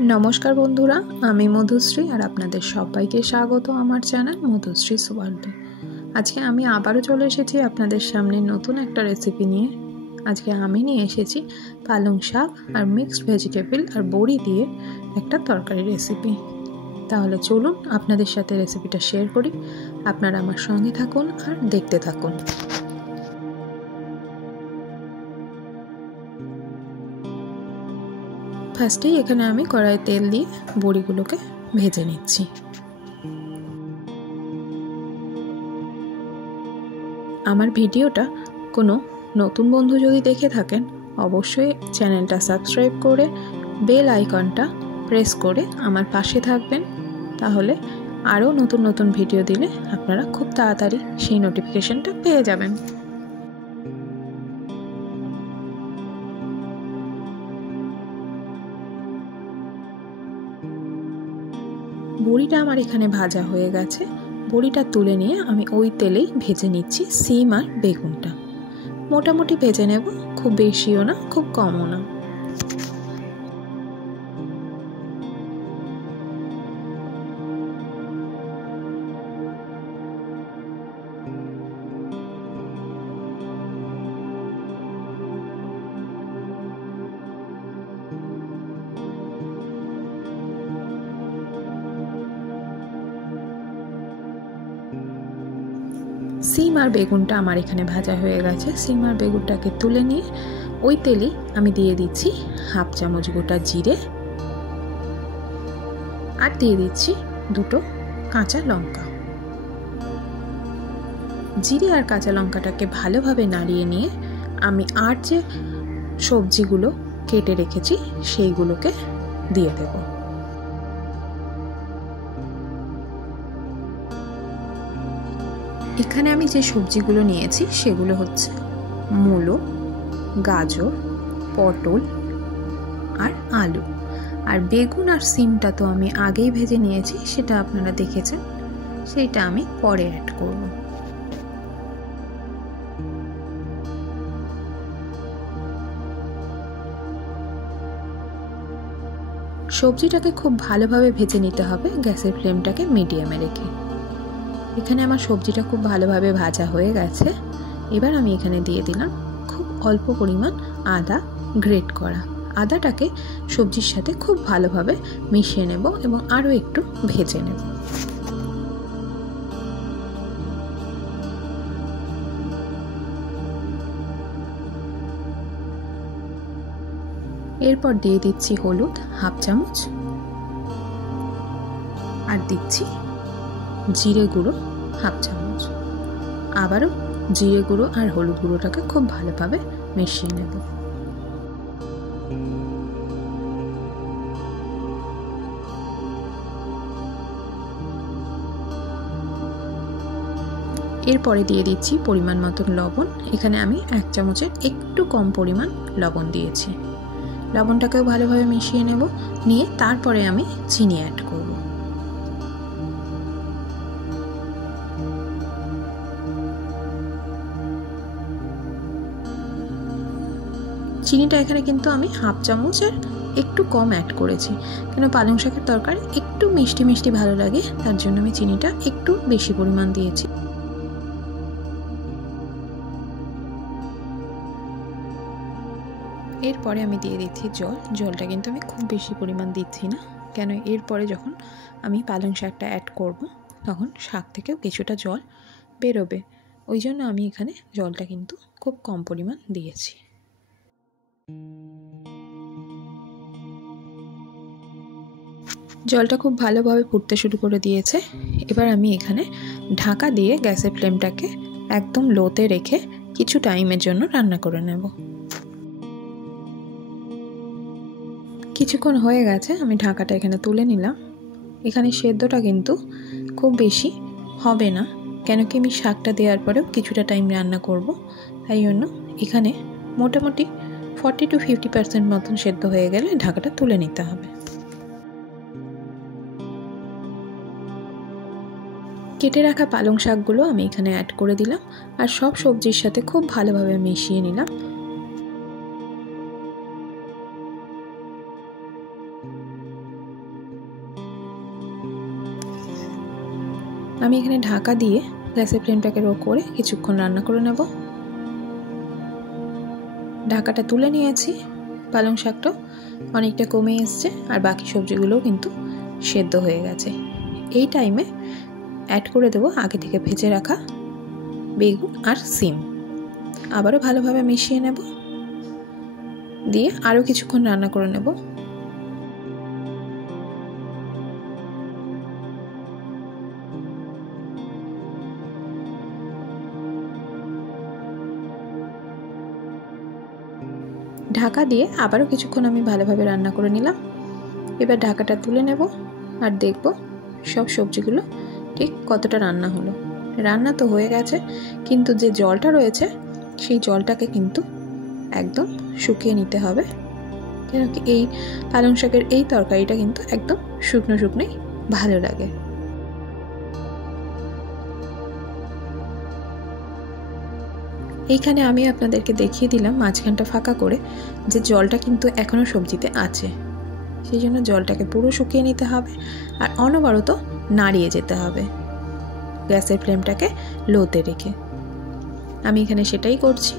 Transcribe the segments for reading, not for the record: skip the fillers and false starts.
नमस्कार बंधुरा आमी मधुश्री और आपनादेर सबाइके स्वागत आमार चैनल मधुश्री वर्ल्डे। आज के आमी आबारो चले एसेछि आपनादेर सामने नतून एकटा रेसिपि निये। आज के आमी निये एसेछि पालंग शाक और मिक्सड भेजिटेबल और बड़ी दिए एकटा तरकारी रेसिपि। ताहले चलुन आपनादेर साथे रेसिपिटा शेयर करी। आपनारा आमार संगे थाकुन और देखते थाकुन। फार्स्टे एखाने आमी कड़ाई तेल दिए बड़ीगुलोके भेजे निচ্ছি। आमार भिडियोटा कोनो नतून बंधु यदि देखे थाकेन अवश्यई चैनलटा सबस्क्राइब करे बेल आइकनटा प्रेस करे आमार पाशे थाकबेन। ताहले आरो नतून नतून भिडियो दिले आपनारा खूब ताड़ाताड़ी सेई नोटिफिकेशनटा पेये जाबेन। बड़ीटा आमार एखाने भाजा हये गेछे। बड़ीटा तुले निये आमी ओई तेलेई भेजे निচ্ছি सिम और बेगुनटा। मोटामुटी भेजे नेब, खूब बेशिओ ना खूब कमও ना। সিম আর বেগুনটা আমার এখানে ভাজা হয়ে গেছে। সিম আর বেগুনটাকে তুলে নিয়ে ওই তেলেই আমি দিয়ে দিচ্ছি হাফ চামচ গোটা জিরে আর দিয়ে দিচ্ছি দুটো কাঁচা লঙ্কা। জিরে আর কাঁচা লঙ্কাটাকে ভালোভাবে নাড়িয়ে নিয়ে আমি আর যে সবজিগুলো কেটে রেখেছি সেইগুলোকে দিয়ে দেব। এখানে আমি যে সবজিগুলো নিয়েছি সেগুলো হচ্ছে মূলো, গাজর, পটল আর আলু। আর বেগুন আর সিমটা তো আমি আগেই ভেজে নিয়েছি, সেটা আপনারা দেখেছেন, সেইটা আমি পরে অ্যাড করব। সবজিটাকে খুব ভালোভাবে ভেজে নিতে হবে গ্যাসের ফ্লেমটাকে মিডিয়ামে রেখে। এখানে আমার সবজিটা খুব ভালোভাবে ভাজা হয়ে গেছে। এবার আমি এখানে দিয়ে দিলাম খুব অল্প পরিমাণ আদা গ্রেট করা। আদাটাকে সবজির সাথে খুব ভালোভাবে মিশিয়ে নেব এবং আরও একটু ভেজে নেব। এরপর দিয়ে দিচ্ছি হলুদ হাফ চামচ আর দিচ্ছি জিরে গুঁড়ো হাফ চামচ। আবারও জিরে গুঁড়ো আর হলুদ গুঁড়োটাকে খুব ভালোভাবে মিশিয়ে নেব। এরপরে দিয়ে দিচ্ছি পরিমাণ মতো লবণ। এখানে আমি 1 চামচের একটু কম পরিমাণ লবণ দিয়েছি। লবণটাকেও ভালোভাবে মিশিয়ে নেব, নিয়ে তারপরে আমি চিনি অ্যাড করব। চিনিটা এখানে কিন্তু আমি হাফ চামচের একটু কম অ্যাড করেছি, কেন পালং শাকের তরকারি একটু মিষ্টি মিষ্টি ভালো লাগে, তার জন্য আমি চিনিটা একটু বেশি পরিমাণ দিয়েছি। এরপরে আমি দিয়ে দিচ্ছি জল। জলটা কিন্তু আমি খুব বেশি পরিমাণ দিচ্ছি না, কেন এরপরে যখন আমি পালং শাকটা অ্যাড করব তখন শাক থেকেও কিছুটা জল বেরোবে, ওই জন্য আমি এখানে জলটা কিন্তু খুব কম পরিমাণ দিয়েছি। জলটা খুব ভালোভাবে ফুটতে শুরু করে দিয়েছে। এবার আমি এখানে ঢাকা দিয়ে গ্যাসের ফ্লেমটাকে একদম লোতে রেখে কিছু টাইমের জন্য রান্না করে নেব। কিছুক্ষণ হয়ে গেছে, আমি ঢাকাটা এখানে তুলে নিলাম। এখানে সেদ্ধটা কিন্তু খুব বেশি হবে না, কেন কি আমি শাকটা দেওয়ার পরেও কিছুটা টাইম রান্না করব, তাই জন্য এখানে মোটামুটি 40 to 50% মতন সেদ্ধ হয়ে গেলে ঢাকাটা তুলে নিতে হবে। কেটে রাখা পালং শাকগুলো আমি এখানে অ্যাড করে দিলাম আর সব সবজির সাথে খুব ভালোভাবে মিশিয়ে নিলাম। আমি এখানে ঢাকা দিয়ে গ্যাসের ফ্লেমটাকে লো করে কিছুক্ষণ রান্না করে নেব। ঢাকাটা তুলে নিয়েছি। পালং শাকটাও অনেকটা কমে এসছে আর বাকি সবজিগুলোও কিন্তু সেদ্ধ হয়ে গেছে। এই টাইমে অ্যাড করে দেব আগে থেকে ভেজে রাখা বেগুন আর সিম। আবারও ভালোভাবে মিশিয়ে নেব, দিয়ে আরও কিছুক্ষণ রান্না করে নেব। ঢাকা দিয়ে আবারও কিছুক্ষণ আমি ভালোভাবে রান্না করে নিলাম। এবার ঢাকাটা তুলে নেব আর দেখব সব সবজিগুলো ঠিক কতটা রান্না হলো। রান্না তো হয়ে গেছে, কিন্তু যে জলটা রয়েছে সেই জলটাকে কিন্তু একদম শুকিয়ে নিতে হবে, কেন কি এই পালং শাকের এই তরকারিটা কিন্তু একদম শুকনো শুকনোই ভালো লাগে। এইখানে আমি আপনাদেরকে দেখিয়ে দিলাম মাঝখানটা ফাঁকা করে যে জলটা কিন্তু এখনও সবজিতে আছে, সেই জন্য জলটাকে পুরো শুকিয়ে নিতে হবে আর অনবরত নাড়িয়ে যেতে হবে গ্যাসের ফ্লেমটাকে লোতে রেখে। আমি এখানে সেটাই করছি।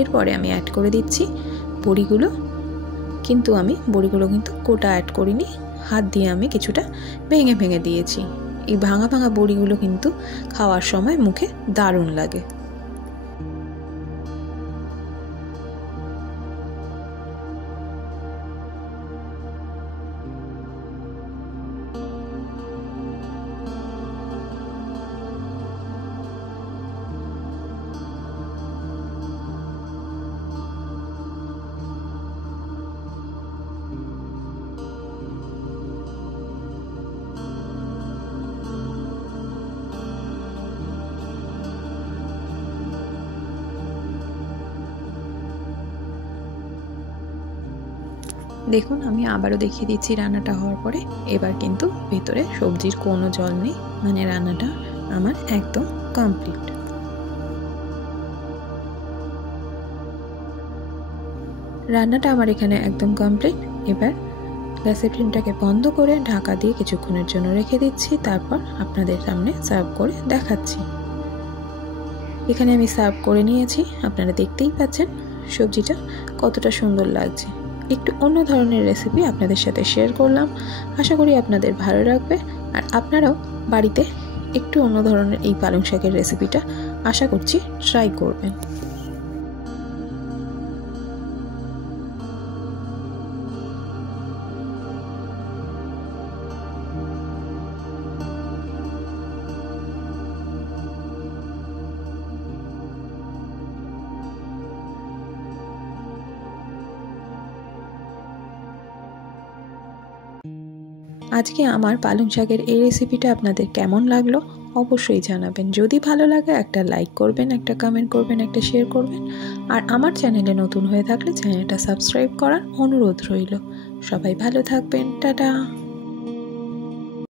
এরপরে আমি অ্যাড করে দিচ্ছি বড়িগুলো, কিন্তু আমি বড়িগুলো কিন্তু কোটা অ্যাড করিনি, হাত দিয়ে আমি কিছুটা ভেঙে ভেঙে দিয়েছি। এই ভাঙা ভাঙা বড়িগুলো কিন্তু খাওয়ার সময় মুখে দারুণ লাগে। দেখুন আমি আবারও দেখিয়ে দিচ্ছি রান্নাটা হওয়ার পরে। এবার কিন্তু ভেতরে সবজির কোনো জল নেই, মানে রান্নাটা আমার একদম কমপ্লিট। রান্নাটা আমার এখানে একদম কমপ্লিট। এবার গ্যাসের ফ্লেমটাকে বন্ধ করে ঢাকা দিয়ে কিছুক্ষণের জন্য রেখে দিচ্ছি, তারপর আপনাদের সামনে সার্ভ করে দেখাচ্ছি। এখানে আমি সার্ভ করে নিয়েছি, আপনারা দেখতেই পাচ্ছেন সবজিটা কতটা সুন্দর লাগছে। একটু অন্য ধরনের রেসিপি আপনাদের সাথে শেয়ার করলাম, আশা করি আপনাদের ভালো লাগবে আর আপনারাও বাড়িতে একটু অন্য ধরনের এই পালং শাকের রেসিপিটা আশা করছি ট্রাই করবেন। আজকে আমার পালং শাকের এই রেসিপিটা আপনাদের কেমন লাগলো অবশ্যই জানাবেন। যদি ভালো লাগে একটা লাইক করবেন, একটা কমেন্ট করবেন, একটা শেয়ার করবেন। আর আমার চ্যানেলে নতুন হয়ে থাকলে চ্যানেলটা সাবস্ক্রাইব করার অনুরোধ রইল। সবাই ভালো থাকবেন, টাটা।